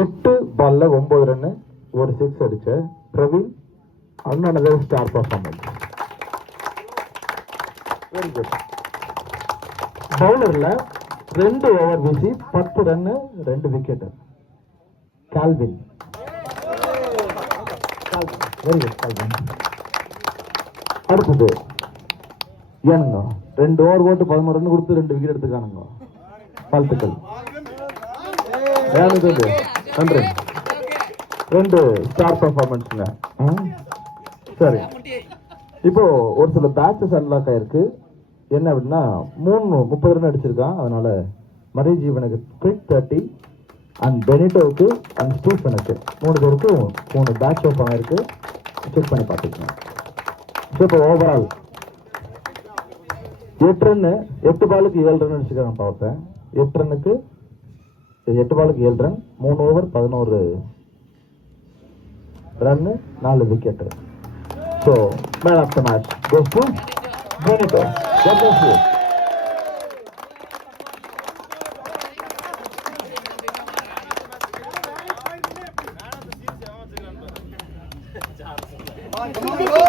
எட்டு பால்ல 9 ரன், ஒரு 6 அடிச்ச Praveen another star performance. Very good. பவுலர்ல 2 over வீசி 10 run 2 wicket. Calvin. Very good Calvin. அடுத்தது ஏனுங்க 2 ஓவர் போட்டு 11 ரன் கொடுத்து 2 விக்கெட் எடுத்துக்கானுங்க. வாழ்த்துக்கள். நன்றி. 2 ஸ்டார் பர்ஃபார்மன்ஸ்ங்க. சரி, இப்போ ஒரு சில பேட்சஸ் அன்லாக் ஆயிருக்கு. என்ன அப்படின்னா 30 ரன் அடிச்சிருக்கான். அதனால மறைஜீவனுக்கு குவிக் 30 அண்ட் பெனிட்டோவுக்கு அண்ட் ஸ்டீஃபனுக்கு 3 பேருக்கும் 3 பேட்ச் ஓப்பன் ஆயிருக்கு. செக் பண்ணி பார்த்துக்கணும். ஸோ இப்போ ஓவரால் 8 ரன் 8 பாலுக்கு 7 ரன் அடிச்சிருக்காங்க. பார்த்தேன் 8 ரன்னுக்கு 8 பாலுக்கு 7 run 3 over 11 run 4 wicket. So man of the match goes to Benito. God bless you. Come on, go!